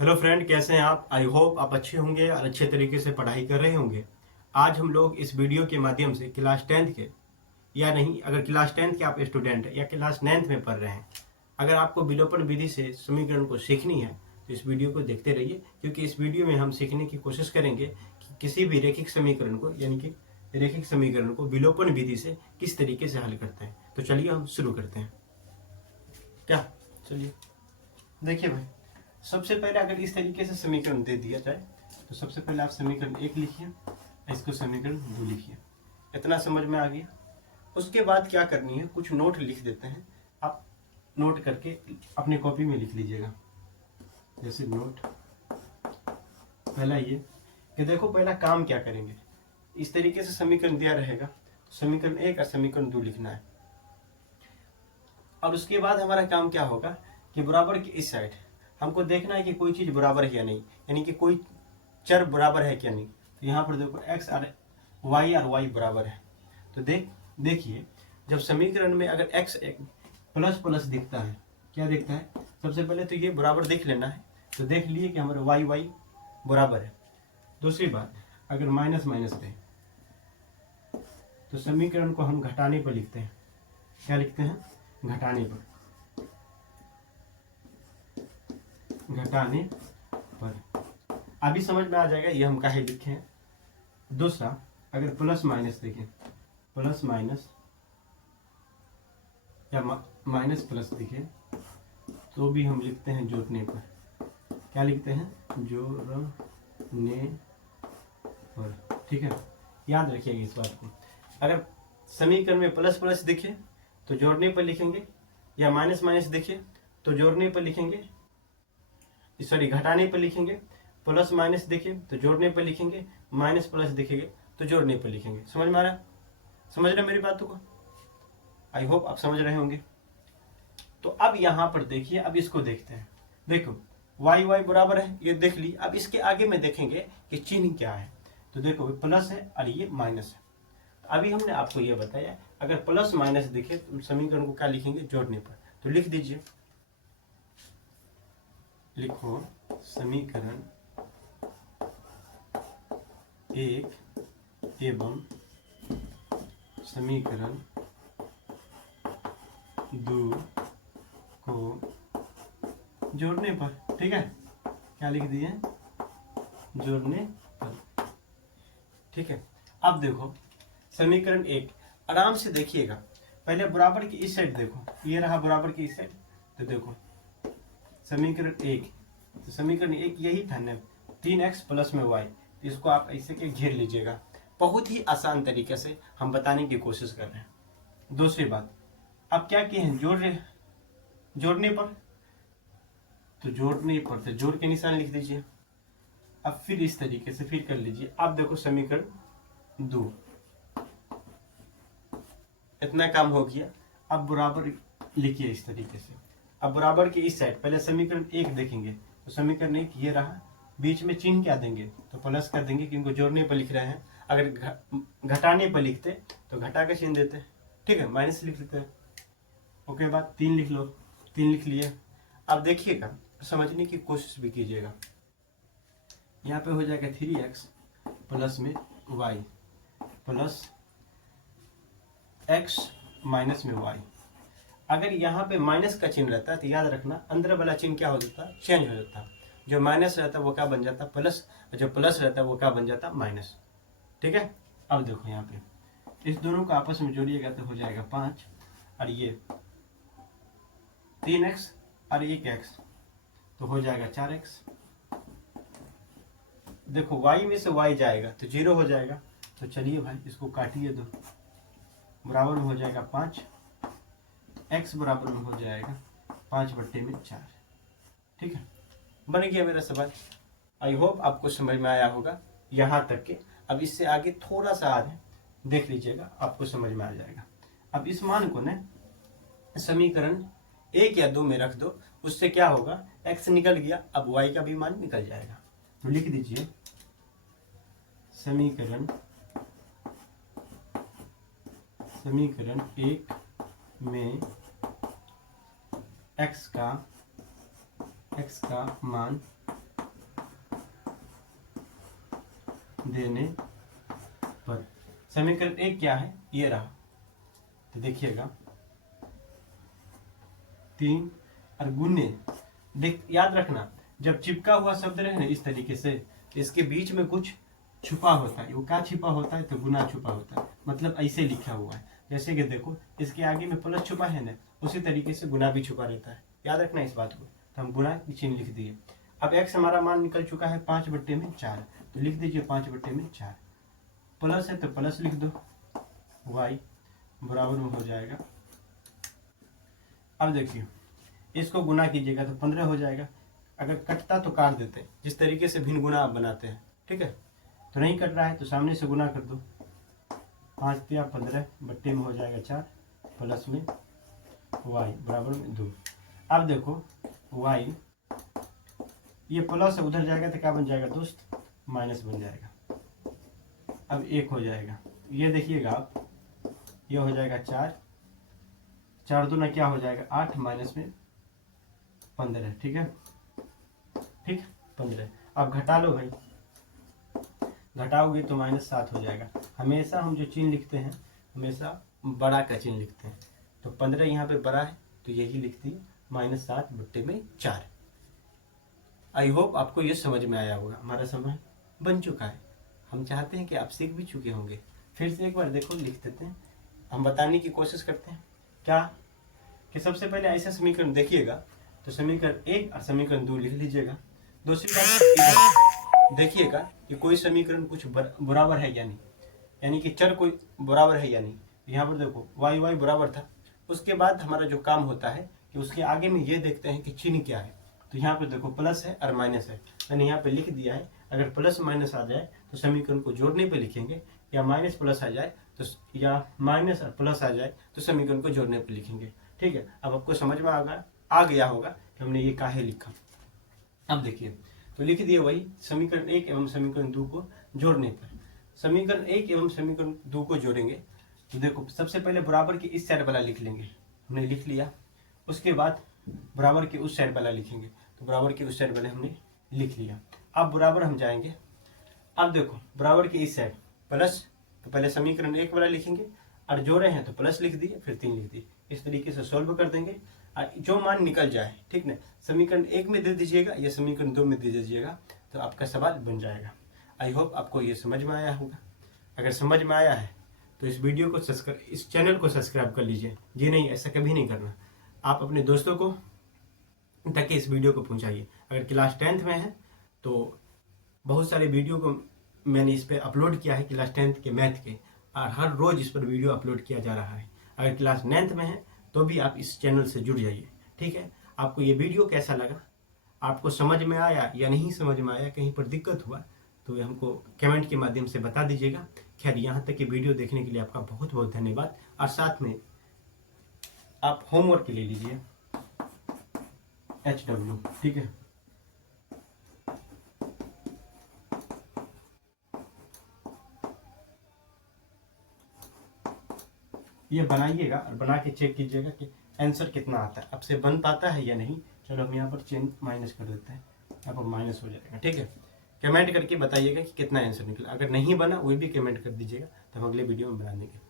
Hello friend, कैसे हैं आप? आई होप आप अच्छे होंगे और अच्छे तरीके से पढ़ाई कर रहे होंगे। आज हम लोग इस वीडियो के माध्यम से क्लास टेंथ के, या नहीं, अगर क्लास टेंथ के आप स्टूडेंट हैं या क्लास नाइन्थ में पढ़ रहे हैं, अगर आपको विलोपन विधि से समीकरण को सीखनी है तो इस वीडियो को देखते रहिए, क्योंकि इस वीडियो में हम सीखने की कोशिश करेंगे कि किसी भी रैखिक समीकरण को, यानी कि रैखिक समीकरण को विलोपन विधि से किस तरीके से हल करते हैं। तो चलिए हम शुरू करते हैं। क्या? चलिए देखिए भाई, सबसे पहले अगर इस तरीके से समीकरण दे दिया जाए तो सबसे पहले आप समीकरण 1 लिखिए, इसको समीकरण 2 लिखिए। इतना समझ में आ गया। उसके बाद क्या करनी है, कुछ नोट लिख देते हैं। आप नोट करके अपनी कॉपी में लिख लीजिएगा। जैसे नोट पहला ये कि देखो पहला काम क्या करेंगे। इस तरीके से समीकरण दिया रहेगा तो समीकरण 1 और समीकरण 2 लिखना है। और उसके बाद हमारा काम क्या होगा कि बराबर की इस साइड हमको देखना है कि कोई चीज़ बराबर है या नहीं, यानी कि कोई चर बराबर है क्या नहीं। तो यहाँ पर देखो x और y बराबर है। तो देखिए, जब समीकरण में अगर x एक प्लस प्लस दिखता है, क्या दिखता है, सबसे पहले तो ये बराबर देख लेना है। तो देख लिए कि हमारे y बराबर है। दूसरी बात, अगर माइनस माइनस दे तो समीकरण को हम घटाने पर लिखते हैं। क्या लिखते हैं? घटाने पर। अभी समझ में आ जाएगा ये हम काहे लिखे हैं। दूसरा, अगर प्लस माइनस देखें, प्लस माइनस या माइनस प्लस दिखे तो भी हम लिखते हैं जोड़ने पर। क्या लिखते हैं? जोड़ने पर। ठीक है, याद रखिएगा इस बात को। अगर समीकरण में प्लस प्लस दिखे तो जोड़ने पर लिखेंगे, या माइनस माइनस दिखे तो जोड़ने पर लिखेंगे, सॉरी घटाने पर लिखेंगे। प्लस माइनस देखें तो जोड़ने पर लिखेंगे, माइनस प्लस दिखेंगे तो जोड़ने पर लिखेंगे। समझ में आ रहा? समझ रहे मेरी बातों को? आई होप आप समझ रहे होंगे। तो अब यहां पर देखिए, अब इसको देखते हैं। देखो y बराबर है, ये देख ली। अब इसके आगे में देखेंगे कि चिन्ह क्या है। तो देखो प्लस है और ये माइनस है। अभी हमने आपको ये बताया, अगर प्लस माइनस दिखे तो समीकरण को क्या लिखेंगे? जोड़ने पर। तो लिख दीजिए, लिखो समीकरण 1 एवं समीकरण 2 को जोड़ने पर। ठीक है, क्या लिख दिए? जोड़ने पर। ठीक है, अब देखो समीकरण 1, आराम से देखिएगा। पहले बराबर की इस साइड देखो, ये रहा बराबर की इस साइड। तो देखो समीकरण 1, तो समीकरण 1 यही था ना, 3x प्लस में y। इसको आप ऐसे के घेर लीजिएगा। बहुत ही आसान तरीके से हम बताने की कोशिश कर रहे हैं। दूसरी बात, अब क्या किए हैं? जोड़ने पर। तो जोड़ने पर तो जोड़ के निशान लिख दीजिए। अब फिर इस तरीके से फिर कर लीजिए। अब देखो समीकरण 2, इतना काम हो गया। अब बराबर लिखिए इस तरीके से। अब बराबर के इस साइड पहले समीकरण 1 देखेंगे तो समीकरण 1 ये रहा। बीच में चिन्ह क्या देंगे? तो प्लस कर देंगे, क्योंकि जोड़ने पर लिख रहे हैं। अगर घटाने पर लिखते तो घटा का चिन्ह देते। ठीक है, माइनस लिख लेते हैं। ओके, बात 3 लिख लो। 3 लिख लिए। अब देखिएगा, समझने की कोशिश भी कीजिएगा। यहाँ पे हो जाएगा 3x प्लस में y प्लस x माइनस में y। अगर यहाँ पे माइनस का चिन्ह रहता है तो याद रखना, अंदर वाला चिन्ह क्या हो जाता है? चेंज हो जाता। जो माइनस रहता है वो क्या बन जाता? प्लस। जो प्लस रहता है वो क्या बन जाता? माइनस। ठीक है, अब देखो यहाँ पे इस दोनों को आपस में जोड़िएगा तो हो जाएगा 5, और ये 3x और 1x तो हो जाएगा 4x। देखो y में से y जाएगा तो 0 हो जाएगा। तो चलिए भाई इसको काटिए दो, बराबर में हो जाएगा 5, x बराबर में हो जाएगा 5/4। ठीक है, बन गया मेरा सवाल। आई होप आपको समझ में आया होगा यहाँ तक के। अब इससे आगे थोड़ा सा आगे देख लीजिएगा, आपको समझ में आ जाएगा। अब इस मान को ना समीकरण 1 या 2 में रख दो, उससे क्या होगा? x निकल गया, अब y का भी मान निकल जाएगा। तो लिख दीजिए समीकरण 1 में x का मान देने पर। समीकरण 1 क्या है, ये रहा। तो देखिएगा 3 और गुने, देख याद रखना जब चिपका हुआ शब्द रहे ना इस तरीके से, इसके बीच में कुछ छुपा होता है। वो क्या छिपा होता है, तो गुना छुपा होता है। मतलब ऐसे लिखा हुआ है, जैसे कि देखो इसके आगे में प्लस छुपा है ना, उसी तरीके से गुना भी छुपा रहता है। याद रखना इस बात को। तो हम गुना की चिन्ह लिख दिए। अब x हमारा मान निकल चुका है 5/4, तो लिख दीजिए 5/4। प्लस है तो प्लस लिख दो, y बराबर में हो जाएगा। अब देखिए इसको गुना कीजिएगा तो 15 हो जाएगा। अगर कटता तो काट देते, जिस तरीके से भिन्न गुना आप बनाते हैं, ठीक है। तो नहीं कट रहा है तो सामने से गुना कर दो। 5 या 15 बट्टे में हो जाएगा 4, प्लस में y बराबर में 2। अब देखो y, ये प्लस उधर जाएगा तो क्या बन जाएगा दोस्त, माइनस बन जाएगा। अब 1 हो जाएगा। ये देखिएगा आप, ये हो जाएगा 4, 4 दूना क्या हो जाएगा 8, माइनस में 15, ठीक है। ठीक 15। अब घटा लो भाई, घटाओगे तो -7 हो जाएगा। हमेशा हम जो चिन्ह लिखते हैं हमेशा बड़ा का चिन्ह लिखते हैं। तो 15 यहाँ पे बड़ा है तो यही लिख दिए, -7/4। आई होप आपको ये समझ में आया होगा। हमारा समय बन चुका है, हम चाहते हैं कि आप सीख भी चुके होंगे। फिर से एक बार देखो लिख देते हैं, हम बताने की कोशिश करते हैं क्या कि सबसे पहले ऐसा समीकरण देखिएगा तो समीकरण 1 और समीकरण 2 लिख लीजिएगा। दूसरी बात देखिएगा कि कोई समीकरण कुछ बराबर है या नहीं, यानी कि चर कोई बराबर है या नहीं। यहाँ पर देखो y बराबर था। उसके बाद हमारा जो काम होता है कि उसके आगे में ये देखते हैं कि चिन्ह क्या है। तो यहाँ पे देखो प्लस है और माइनस है, मैंने यहाँ पे लिख दिया है। अगर प्लस माइनस आ जाए तो समीकरण को जोड़ने पे लिखेंगे, या माइनस प्लस आ जाए तो, या माइनस और प्लस आ जाए तो समीकरण को जोड़ने पे लिखेंगे। ठीक है, अब आपको समझ में आ गया होगा कि हमने ये काहे लिखा। अब देखिए तो लिख दिए वही समीकरण 1 एवं समीकरण 2 को जोड़ने पर। समीकरण 1 एवं समीकरण 2 को जोड़ेंगे तो देखो सबसे पहले बराबर के इस साइड वाला लिख लेंगे, हमने लिख लिया। उसके बाद बराबर के उस साइड वाला लिखेंगे, तो बराबर के उस साइड वाले हमने लिख लिया। अब बराबर हम जाएंगे। अब देखो बराबर के इस साइड प्लस, तो पहले समीकरण 1 वाला लिखेंगे और जोड़े हैं तो प्लस लिख दिए, फिर 3 लिख दिए। इस तरीके से सॉल्व कर देंगे और जो मान निकल जाए, ठीक ना, समीकरण 1 में दे दीजिएगा या समीकरण 2 में दे दीजिएगा, तो आपका सवाल बन जाएगा। आई होप आपको ये समझ में आया होगा। अगर समझ में आया है तो इस वीडियो को इस चैनल को सब्सक्राइब कर लीजिए। जी नहीं, ऐसा कभी नहीं करना। आप अपने दोस्तों को तक इस वीडियो को पहुंचाइए। अगर क्लास 10th में है तो बहुत सारे वीडियो को मैंने इस पर अपलोड किया है, क्लास 10th के मैथ के, और हर रोज इस पर वीडियो अपलोड किया जा रहा है। अगर क्लास 9th में है तो भी आप इस चैनल से जुड़ जाइए। ठीक है, आपको ये वीडियो कैसा लगा, आपको समझ में आया या नहीं समझ में आया, कहीं पर दिक्कत हुआ तो ये हमको कमेंट के माध्यम से बता दीजिएगा। खैर यहाँ तक कि वीडियो देखने के लिए आपका बहुत बहुत धन्यवाद। और साथ में आप होमवर्क ले लीजिए HW, ठीक है। ये बनाइएगा और बना के चेक कीजिएगा कि आंसर कितना आता है, अब से बन पाता है या नहीं। चलो हम यहाँ पर चेन माइनस कर देते हैं, यहाँ पर माइनस हो जाएगा। ठीक है, कमेंट करके बताइएगा कि कितना आंसर निकला। अगर नहीं बना वो भी कमेंट कर दीजिएगा, तो हम अगले वीडियो में बना देंगे।